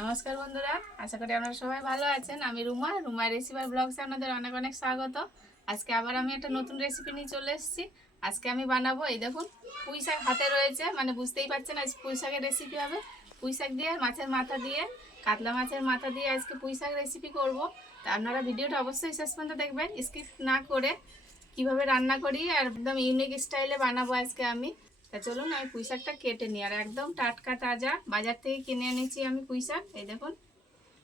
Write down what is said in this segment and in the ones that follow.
নমস্কার বন্ধুরা, আশা করি আপনারা সবাই ভালো আছেন। আমি রুমা রেসিপি আর ব্লগসে আপনাদের অনেক অনেক স্বাগত। আজকে আবার আমি একটা নতুন রেসিপি নিয়ে চলে এসেছি। আজকে আমি বানাবো, এই দেখুন, পুঁই শাক হাতে রয়েছে, মানে বুঝতেই পারছেন আজ পুঁই শাকের রেসিপি হবে। পুঁই শাক দিয়ে মাছের মাথা দিয়ে, কাতলা মাছের মাথা দিয়ে আজকে পুঁই শাক রেসিপি করব। তা আপনারা ভিডিওটা অবশ্যই শেষ পর্যন্ত দেখবেন, স্কিপ না করে। কিভাবে রান্না করি আর একদম ইউনিক স্টাইলে বানাবো আজকে আমি। তা চলুন আমি পুঁই শাকটা কেটে নিই। আর একদম টাটকা তাজা বাজার থেকে কিনে এনেছি আমি পুঁই শাক, এই দেখুন।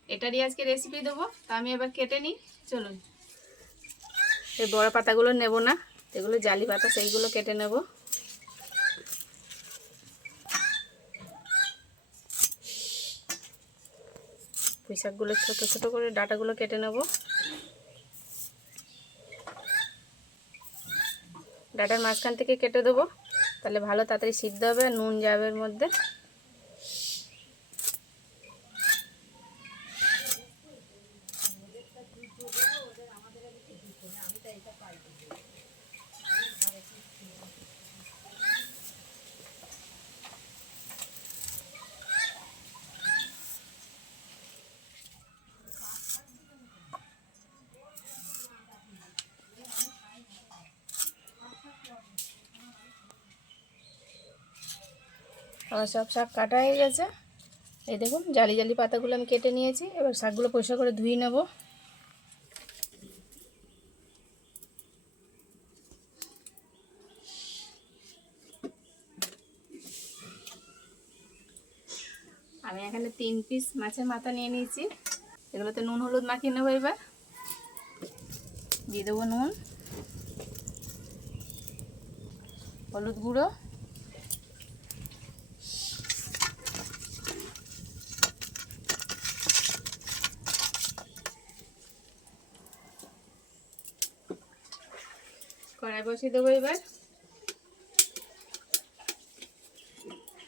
এটারই আজকে রেসিপি দেবো। তা আমি এবার কেটে নিই, চলুন। এই বড় পাতাগুলো নেব না, এগুলো জালি পাতা, সেইগুলো কেটে নেব। পুঁই শাকগুলো ছোট ছোট করে ডাঁটাগুলো কেটে নেব। ডাঁটার মাঝখান থেকে কেটে দেবো, তাহলে ভালো তাড়াতাড়ি সিদ্ধ হবে আর নুন যাবে এর মধ্যে। আমার সব শাক কাটা হয়ে গেছে, এই দেখুন জালি জালি পাতাগুলো আমি কেটে নিয়েছি। এবার শাকগুলো পরিষ্কার করে ধুয়ে নেব। আমি এখানে 3 পিস মাছের মাথা নিয়ে নিয়েছি। এগুলোতে নুন হলুদ মাখিয়ে নেবো। এবার দিয়ে দেবো নুন, হলুদ গুঁড়ো, কড়াই বসিয়ে দেবো। এবার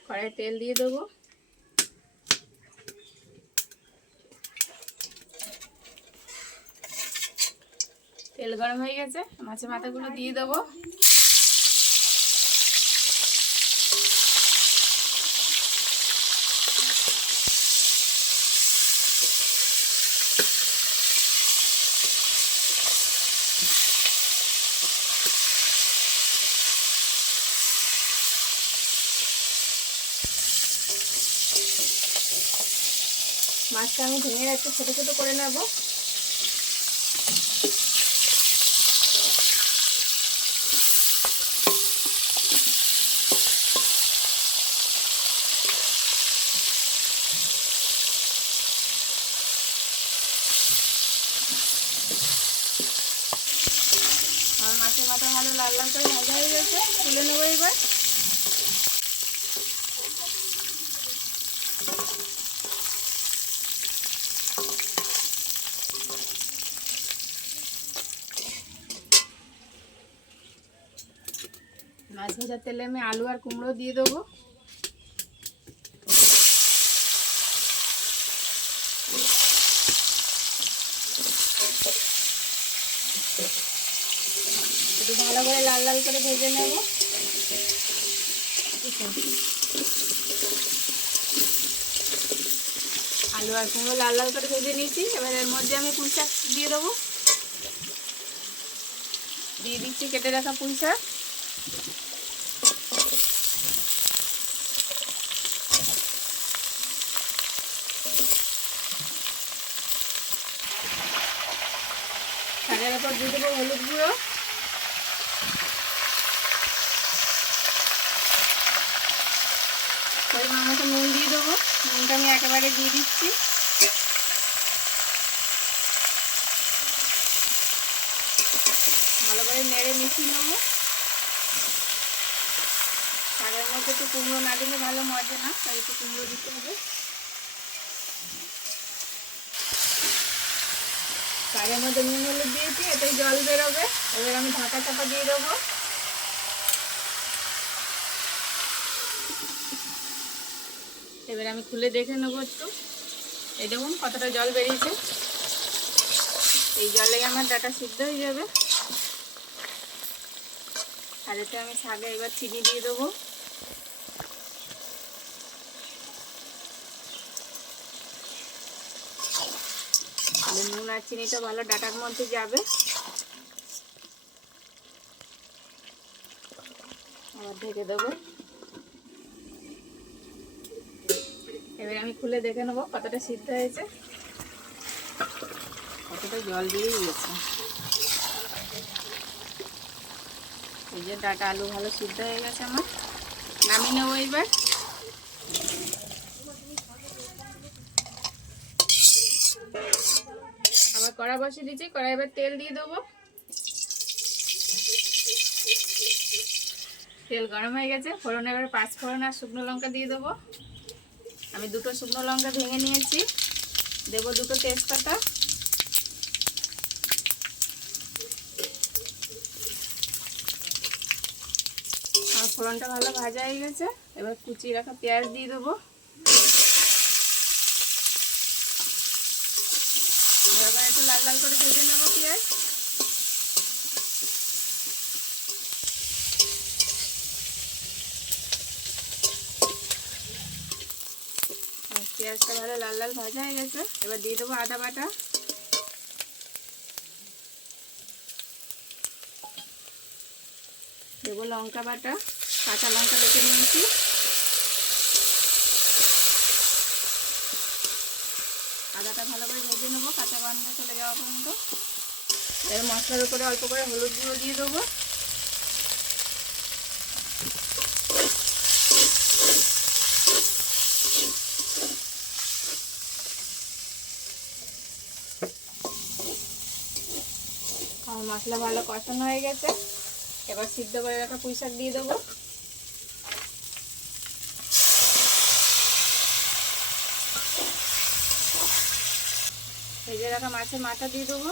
কড়াই তেল দিয়ে দেবো। তেল গরম হয়ে গেছে, মাছের মাথাগুলো দিয়ে দেবো। মাছটা আমি ভেঙে একটু ছোটো ছোটো করে নেব। আমার মাছের মাথা ভালো লাল লাল করে ভাজা হয়ে গেছে, তুলে নেবো। এবার মাছ ভাজার তেলে আমি আলু আর কুমড়ো দিয়ে দেবো। একটু ভালো করে লাল লাল করে ভেজে নেব। আলু আর কুমড়ো লাল লাল করে ভেজে নিয়েছি। এবার এর মধ্যে আমি পুঁই শাক দিয়ে দেবো। দিয়ে দিচ্ছি কেটে রাখা পুঁই শাক। শাকের ওপর দিয়ে দেবো হলুদ গুঁড়ো, পরিমাণ মতো নুন দিয়ে দেবো। নুনটা আমি একেবারে দিয়ে দিচ্ছি। ভালো করে নেড়ে মিশিয়ে নেবো। শাকের মধ্যে একটু কুমড়ো না দিলে ভালো মজে না, তাই একটু কুমড়ো দিতে হবে। শাকের মধ্যে নুন হলুদ দিয়েছি, এটাই জল বেরোবে। এবার আমি ঢাকা চাপা দিয়ে দেবো। এবার আমি খুলে দেখে নেবো একটু। এই দেখুন কতটা জল বেরিয়েছে। এই জলে আমার ডাটা সিদ্ধ হয়ে যাবে। আর এতে আমি শাকে এবার চিনি দিয়ে দেবো। নুন আর চিনিটা ভালো ডাটার মধ্যে যাবে। আবার ঢেকে দেবো। এবার আমি খুলে দেখে নেবো কতটা সিদ্ধ হয়েছে, কতটা জল বেরিয়ে গেছে। এই যে ডাটা আলু ভালো সিদ্ধ হয়ে গেছে আমার, নামিয়ে নেবো এবার। আবার কড়া বসিয়ে দিচ্ছি, কড়াই এবার তেল দিয়ে দেবো। তেল গরম হয়ে গেছে, ফোড়নে এবার 5 ফোড়ন আর শুকনো লঙ্কা দিয়ে দেবো। আমি 2টো শুকনো লঙ্কা ভেঙে নিয়েছি, দেবো 2টো তেজপাতা। আর ফোড়নটা ভালো ভাজা হয়ে গেছে, এবার কুচিয়ে রাখা পেঁয়াজ দিয়ে দেবো। এবার একটু লাল লাল করে ভেজে নেবো পেঁয়াজ। পেঁয়াজটা ভালো লাল লাল ভাজা হয়ে গেছে, এবার দিয়ে দেবো আদা বাটা, দেবো লঙ্কা বাটা, কাঁচা লঙ্কা বেটে নিয়েছি, আদাটা ভালো করে ভেজে নেবো কাঁচা গন্ধ চলে যাওয়া পর্যন্ত। এবার মশলার উপরে অল্প করে হলুদ গুঁড়ো দিয়ে দেবো। আমার মশলা ভালো কষানো হয়ে গেছে, এবার সিদ্ধ করে রাখা পুঁই শাক দিয়ে দেবো। ভেজে রাখা মাছের মাথা দিয়ে দেবো।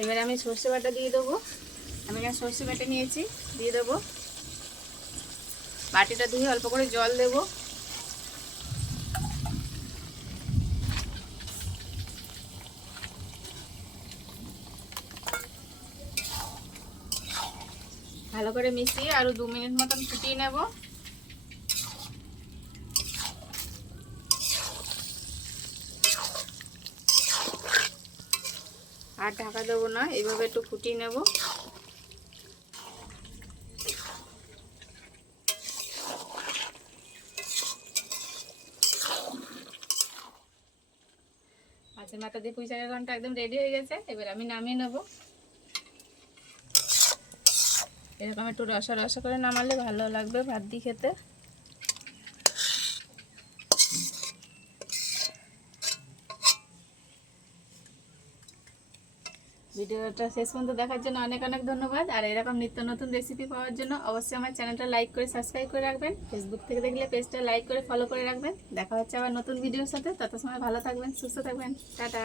এবার আমি সর্ষে বাটা দিয়ে দেবো। আমি এখানে সর্ষে বেটে নিয়েছি, দিয়ে দেবো। বাটিটা ধুয়ে অল্প করে জল দেবো। ভালো করে মিশিয়ে আরো 2 মিনিট মতন ফুটিয়ে নেব। আর ঢাকা দেবো না, এইভাবে একটু ফুটিয়ে নেব। মাছের মাথা দিয়ে পুঁই শাকের ঘন্টা একদম রেডি হয়ে গেছে, এবার আমি নামিয়ে নেব। এরকম একটু রসা রসা করে নামালে ভালো লাগবে ভাত দিয়ে খেতে। ভিডিওটা শেষ পর্যন্ত দেখার জন্য অনেক অনেক ধন্যবাদ। আর এরকম নিত্য নতুন রেসিপি পাওয়ার জন্য অবশ্যই আমার চ্যানেলটা লাইক করে সাবস্ক্রাইব করে রাখবেন। ফেসবুক থেকে দেখলে পেজটা লাইক করে ফলো করে রাখবেন। দেখা হচ্ছে আবার নতুন ভিডিওর সাথে, তত সময় ভালো থাকবেন, সুস্থ থাকবেন, টাটা।